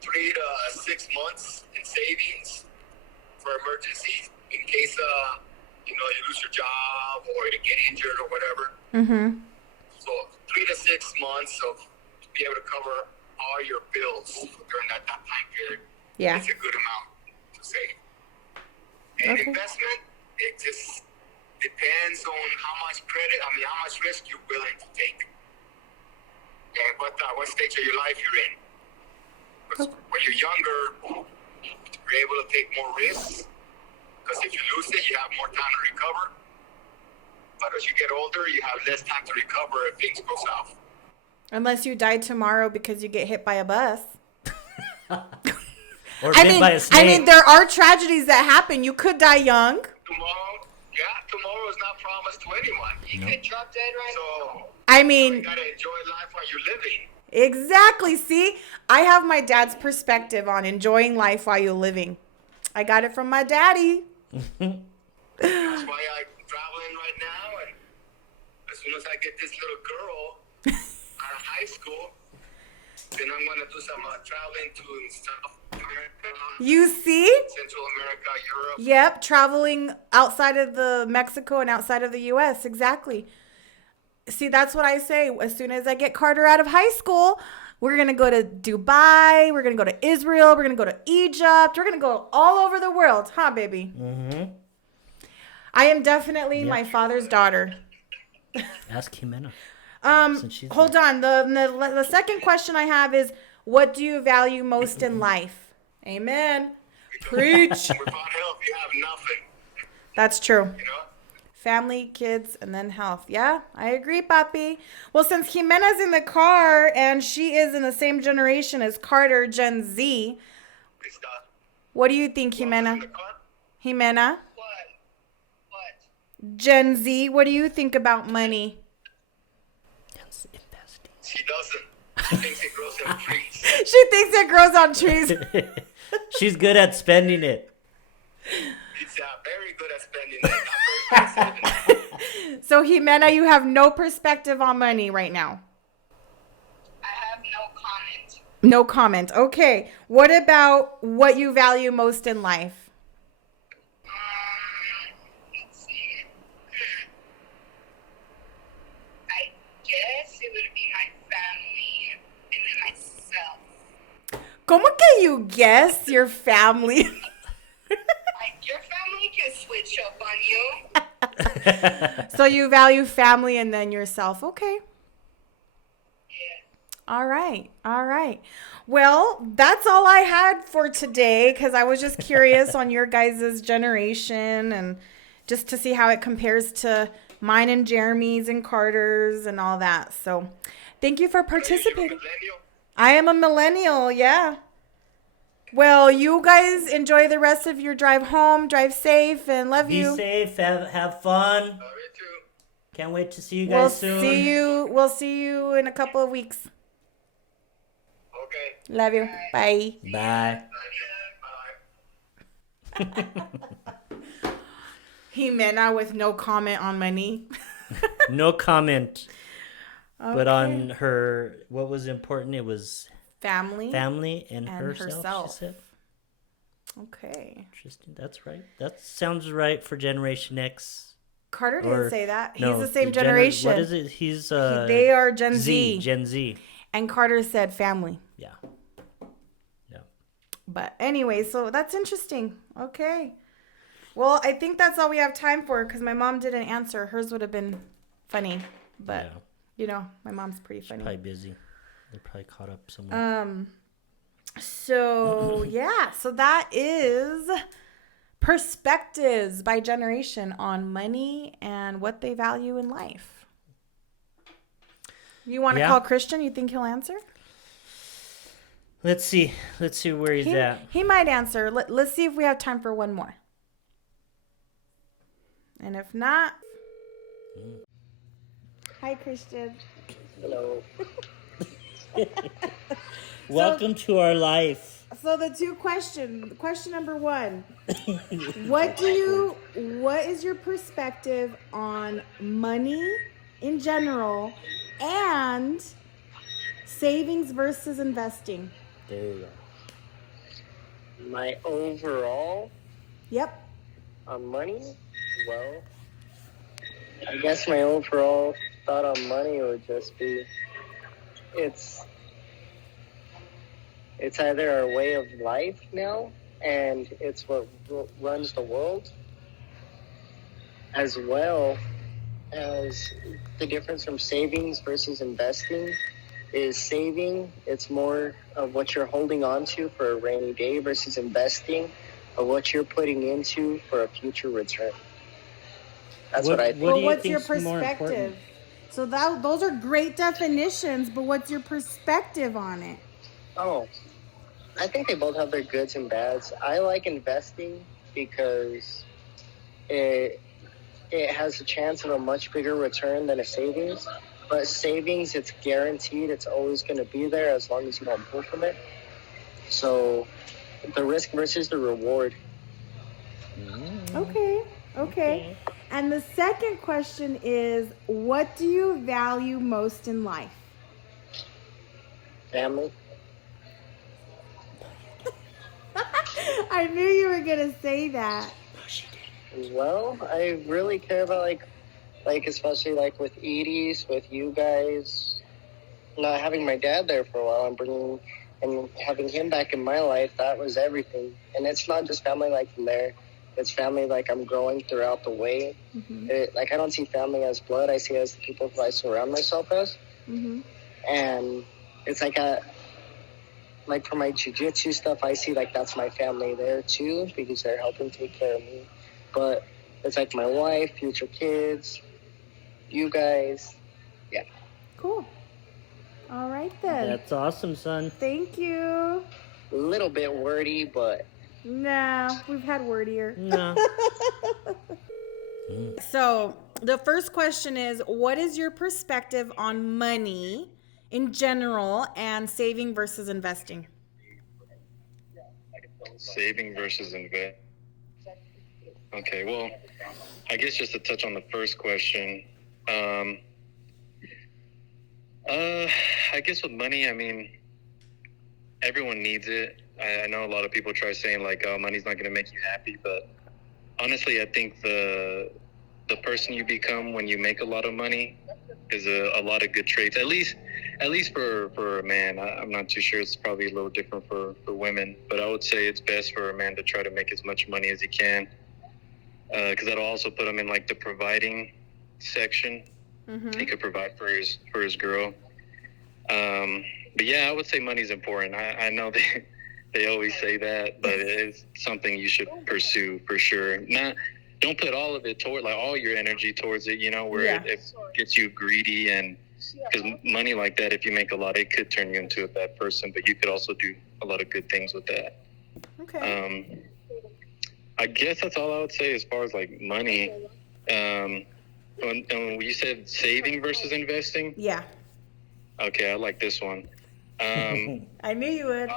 3 to 6 months in savings for emergencies in case you lose your job or you get injured or whatever. Mm-hmm. So 3 to 6 months of be able to cover all your bills during that time period. Yeah. It's a good amount to save. And Okay. investment, it just depends on how much risk you're willing to take. And what stage of your life you're in. When you're younger, you're able to take more risks. Because if you lose it, you have more time to recover. But as you get older, you have less time to recover if things go south. Unless you die tomorrow because you get hit by a bus. Or bit by a snake. There are tragedies that happen. You could die young. Tomorrow is not promised to anyone. You can drop dead right now. So I you mean, gotta enjoy life while you're living. Exactly. See, I have my dad's perspective on enjoying life while you're living. I got it from my daddy. That's why I'm traveling right now, and as soon as I get this little girl out of high school, then I'm gonna do some traveling to South America, You see? Central America, Europe. Yep, traveling outside of the Mexico and outside of the U.S. Exactly. See, that's what I say. As soon as I get Carter out of high school, we're going to go to Dubai. We're going to go to Israel. We're going to go to Egypt. We're going to go all over the world. Huh, baby? Mm-hmm. I am definitely my father's daughter. Ask Jimena. Hold on. The second question I have is, what do you value most in life? Amen. Preach. Without help, you have nothing. That's true. You know? Family, kids, and then health. Yeah, I agree, Papi. Well, since Jimena's in the car and she is in the same generation as Carter, Gen Z, what do you think, Jimena? Jimena? What? Gen Z, what do you think about money? She doesn't. She thinks it grows on trees. She thinks it grows on trees. She's good at spending it. It's very good at spending it. Not very good at saving it. So, Jimena, you have no perspective on money right now. I have no comment. No comment. Okay. What about what you value most in life? Let's see. I guess it would be my family and then myself. ¿Cómo que you guess your family? Like, your family can switch up on you. So you value family and then yourself. Okay. Yeah. All right. All right. Well, that's all I had for today because I was just curious on your guys' generation and just to see how it compares to mine and Jeremy's and Carter's and all that. So thank you for participating. I am a millennial. Yeah. Well, you guys enjoy the rest of your drive home. Drive safe and love you. Be safe. Have fun. Love you too. Can't wait to see you guys soon. We'll see you in a couple of weeks. Okay. Love you. Bye. Bye. Bye. Jimena with no comment on money. No comment. Okay. But on her, what was important, it was family and herself, she said. Okay. Interesting. That's right. That sounds right for Generation X. Carter didn't say that. He's No, the same generation. What is it? He's they are Gen Z. Gen Z. And Carter said family. Yeah. Yeah. But anyway, so that's interesting. Okay. Well, I think that's all we have time for because my mom didn't answer. Hers would have been funny. But, Yeah. you know, my mom's pretty funny. Probably busy. They're probably caught up somewhere. So, yeah. So that is perspectives by generation on money and what they value in life. You want to call Christian? You think he'll answer? Let's see. Let's see where he's at. He might answer. Let's see if we have time for one more. And if not... Hi, Christian. Hello. Welcome to our life. So the two questions. Question number one. What is your perspective on money in general and savings versus investing? There you go. My overall Yep. on money, well, I guess my overall thought on money would just be it's either our way of life now and it's what runs the world, as well as the difference from savings versus investing is saving, it's more of what you're holding on to for a rainy day versus investing of what you're putting into for a future return. That's what I think. What do you What's your think's more perspective? important? So those are great definitions, but what's your perspective on it? Oh, I think they both have their goods and bads. I like investing because it has a chance of a much bigger return than a savings. But savings, it's guaranteed. It's always going to be there as long as you don't pull from it. So the risk versus the reward. Okay. And the second question is, what do you value most in life? Family. I knew you were gonna say that. Well, I really care about like especially like with Edie's, with you guys, not having my dad there for a while and having him back in my life. That was everything. And it's not just family like from there. It's family like I'm growing throughout the way. Like I don't see family as blood. I see it as the people who I surround myself as. And it's like for my jiu-jitsu stuff, I see like that's my family there too because they're helping take care of me. But it's like my wife, future kids, you guys. Yeah. Cool. All right then. That's awesome, son. Thank you. A little bit wordy, but Nah, we've had wordier. No. So the first question is, what is your perspective on money in general and saving versus investing? Saving versus invest. Okay, well, I guess just to touch on the first question, I guess with money, I mean, everyone needs it. I know a lot of people try saying like, oh, money's not going to make you happy, but honestly, I think the person you become when you make a lot of money is a lot of good traits. At least for a man. I'm not too sure. It's probably a little different for women, but I would say it's best for a man to try to make as much money as he can, because that'll also put him in like the providing section. He could provide for his girl. But yeah, I would say money's important. I know they always say that, but it's something you should pursue for sure. Don't put all of it toward, like all your energy towards it, where it gets you greedy. And because money like that, if you make a lot, it could turn you into a bad person, but you could also do a lot of good things with that. Okay. I guess that's all I would say as far as like money. When you said saving versus investing. Yeah. Okay, I like this one. I knew you would.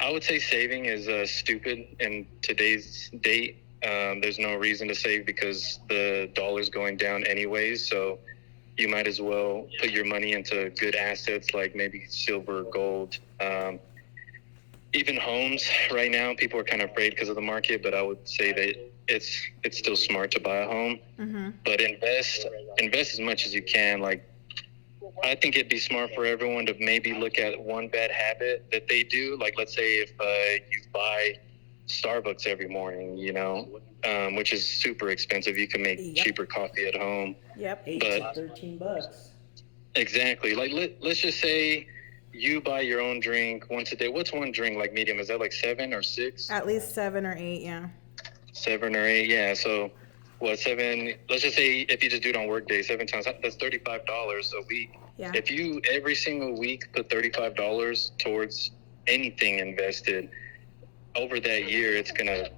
I would say saving is stupid in today's date. There's no reason to save because the dollar's going down anyways. So you might as well put your money into good assets like maybe silver, gold, even homes. Right now, people are kind of afraid because of the market, but I would say that it's still smart to buy a home. But invest as much as you can. Like, I think it'd be smart for everyone to maybe look at one bad habit that they do. Like, let's say if you buy Starbucks every morning, which is super expensive. You can make cheaper coffee at home. Yep. $8 to $13. Exactly. Like, let's just say you buy your own drink once a day. What's one drink like medium? Is that like 7 or 6? At least 7 or 8, yeah. 7 or 8, yeah. So, what, 7? Let's just say if you just do it on work day, 7 times, that's $35 a week. Yeah. If you every single week put $35 towards anything invested, over that year, it's gonna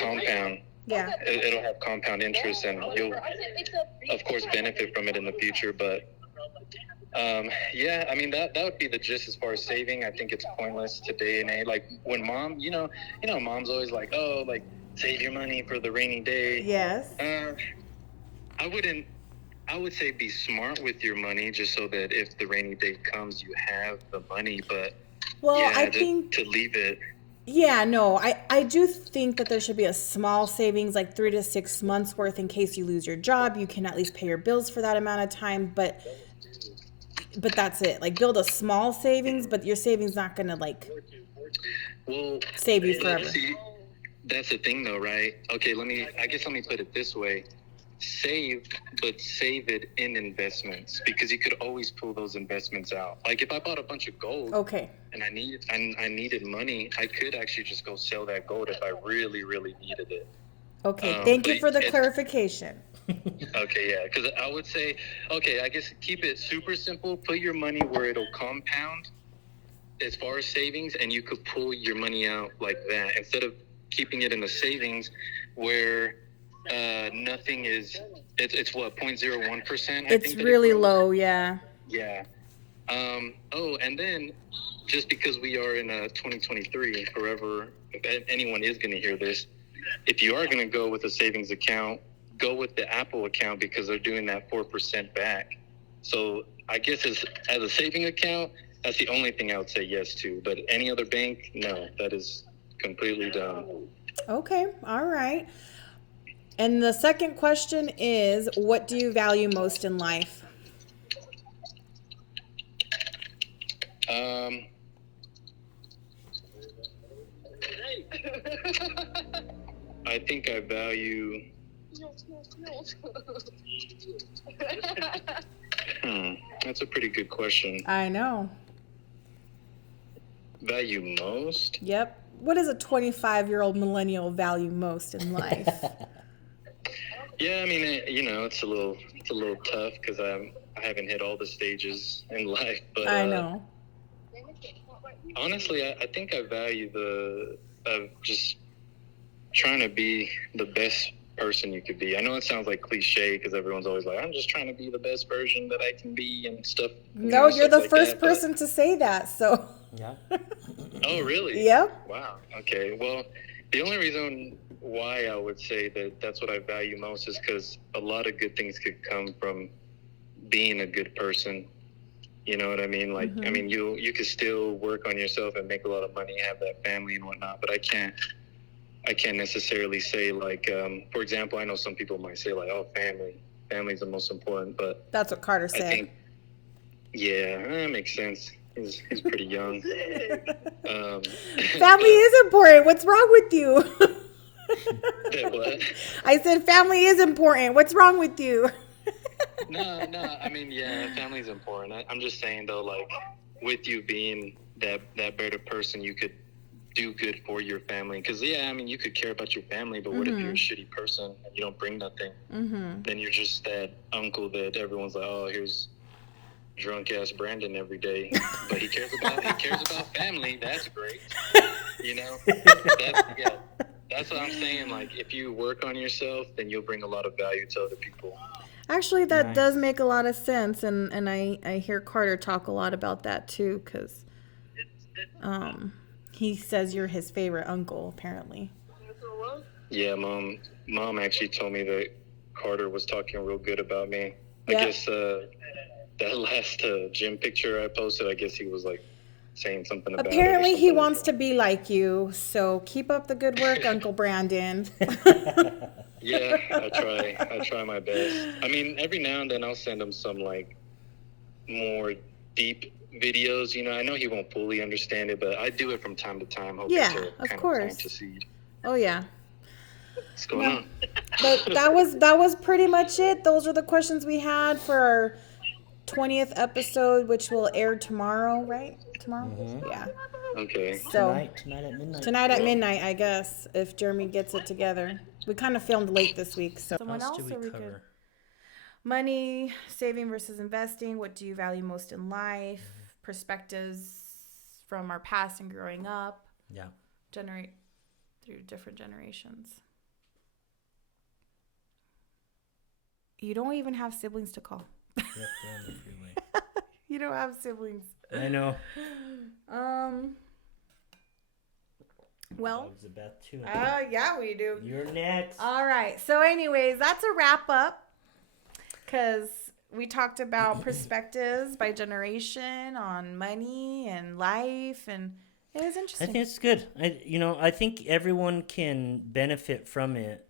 compound. Yeah. It'll have compound interest, and you'll, of course, benefit from it in the future. But yeah, I mean that would be the gist as far as saving. I think it's pointless today and age. Like when mom, mom's always like, oh, like save your money for the rainy day. Yes. I would say be smart with your money just so that if the rainy day comes, you have the money. But I think to leave it. Yeah, no, I do think that there should be a small savings, like 3 to 6 months worth in case you lose your job. You can at least pay your bills for that amount of time, but that's it. Like build a small savings, but your savings not going to save you forever. See, that's the thing though, right? Okay, let me put it this way. Save it in investments, because you could always pull those investments out. Like if I bought a bunch of gold, okay, and I needed money, I could actually just go sell that gold if I really, really needed it. Okay, thank you for the clarification. Okay, yeah, because I would say, okay, I guess keep it super simple. Put your money where it'll compound as far as savings, and you could pull your money out like that instead of keeping it in the savings where Nothing is. It's what 0.01%. I It's think that really it grows. low, yeah. Yeah. Oh, and then just because we are in 2023, forever, if anyone is going to hear this, if you are going to go with a savings account, go with the Apple account because they're doing that 4% back. So I guess as a saving account, that's the only thing I would say yes to. But any other bank, no, that is completely dumb. Okay, all right. And the second question is, what do you value most in life? I think I value. That's a pretty good question. I know. Value most? Yep. What does a 25-year-old millennial value most in life? Yeah, I mean, it's a little tough because I haven't hit all the stages in life. But I know. Honestly, I think I value just trying to be the best person you could be. I know it sounds like cliche because everyone's always like, I'm just trying to be the best version that I can be and stuff. No, you're stuff the like first that, person to say that, so. Yeah. Oh, really? Yep. Wow. Okay. Well, the only reason why I would say that that's what I value most is because a lot of good things could come from being a good person. You know what I mean? Like, I mean, you could still work on yourself and make a lot of money, have that family and whatnot, but I can't necessarily say like, for example, I know some people might say like, oh, family's the most important, but That's what Carter I said. think, yeah, that makes sense. He's pretty young. Family is important. What's wrong with you? What? I said family is important. What's wrong with you? No. I mean, yeah, family's important. I'm just saying though, like, with you being that better person, you could do good for your family. Because yeah, I mean, you could care about your family, but what if you're a shitty person and you don't bring nothing? Then you're just that uncle that everyone's like, oh, here's drunk ass Brandon every day, but he cares about family. That's great. You know, that's what I'm saying. Like, if you work on yourself, then you'll bring a lot of value to other people. Actually, that Nice. does make a lot of sense, and I hear Carter talk a lot about that too, because he says you're his favorite uncle, apparently. Yeah, mom actually told me that Carter was talking real good about me. Yep. I guess that last gym picture I posted, I guess he was like saying something about Apparently, it. he wants to be like you, so keep up the good work, Uncle Brandon. Yeah, I try my best. I mean, every now and then I'll send him some like more deep videos. You know, I know he won't fully understand it, but I do it from time to time, hoping Yeah, to of kind course. plant a seed. Oh yeah. What's going on? But that was pretty much it. Those are the questions we had for our 20th episode, which will air tomorrow, right? Tomorrow? Yeah. Okay. So Tonight at midnight. tonight at midnight, I guess, if Jeremy gets it together. We kind of filmed late this week, so. Someone What else else, do or we we could. cover? Money, saving versus investing. What do you value most in life? Perspectives from our past and growing up. Yeah. Generate through different generations. You don't even have siblings to call. Yep, they're on the freeway. You don't have siblings. I know. Well, Dogs of Beth too. yeah, we do. You're next. All right. So, anyways, that's a wrap up because we talked about perspectives by generation on money and life, and it was I interesting. think it's good. I think everyone can benefit from it,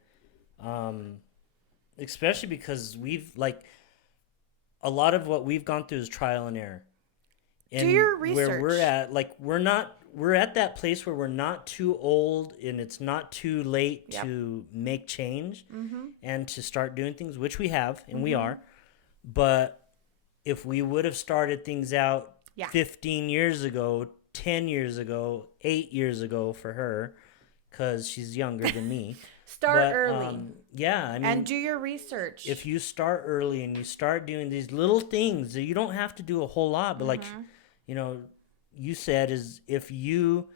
especially because we've a lot of what we've gone through is trial and error. And do your where we're research. at, we're at that place where we're not too old and it's not too late Yep. to make change and to start doing things, which we have and we Mm-hmm. are. But if we would have started things out Yeah. 15 years ago, 10 years ago, 8 years ago for her, because she's younger than me. Start But, early yeah, I mean, and do your research. if you start early and you start doing these little things, you don't have to do a whole lot. But you said, is if you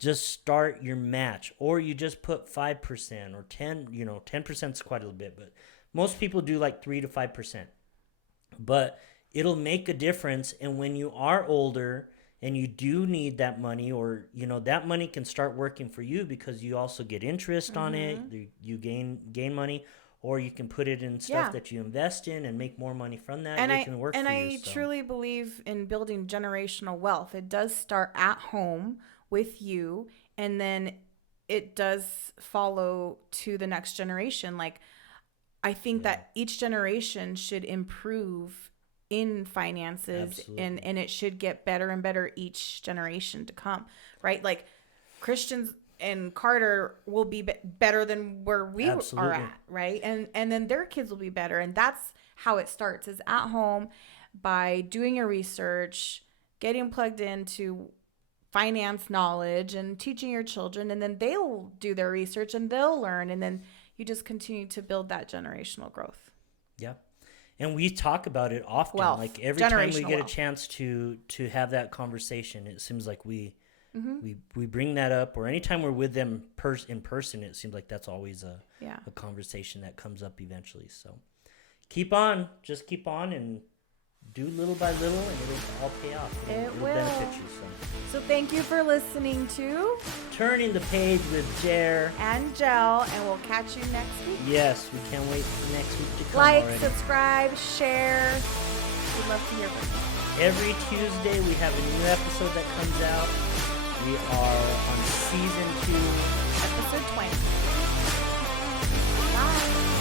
just start your match, or you just put 5% or 10, 10% is quite a little bit, but most people do like 3 to 5%. But it'll make a difference. And when you are older and you do need that money, or that money can start working for you because you also get interest on it. You gain money, or you can put it in stuff that you invest in and make more money from that. And it can work for you. And I truly believe in building generational wealth. It does start at home with you, and then it does follow to the next generation. Like, I think that each generation should improve in finances, and it should get better and better each generation to come, right? Like, Christians and Carter will be better than where we are at, right? And then their kids will be better. And that's how it starts, is at home, by doing your research, getting plugged into finance knowledge and teaching your children, and then they'll do their research and they'll learn, and then you just continue to build that generational growth. Yeah. And we talk about it often. Wealth. Like every time we get wealth. a chance to have that conversation, it seems like we bring that up, or anytime we're with them in person, it seems like that's always a conversation that comes up eventually. So just keep on and do little by little, and it'll all pay off. It will benefit you. So thank you for listening to Turning the Page with Jer and Jel, and we'll catch you next week. Yes, we can't wait for next week to come. Like, already. subscribe, share. We'd love to hear from you. Every Tuesday we have a new episode that comes out. We are on season 2, episode 20. Bye.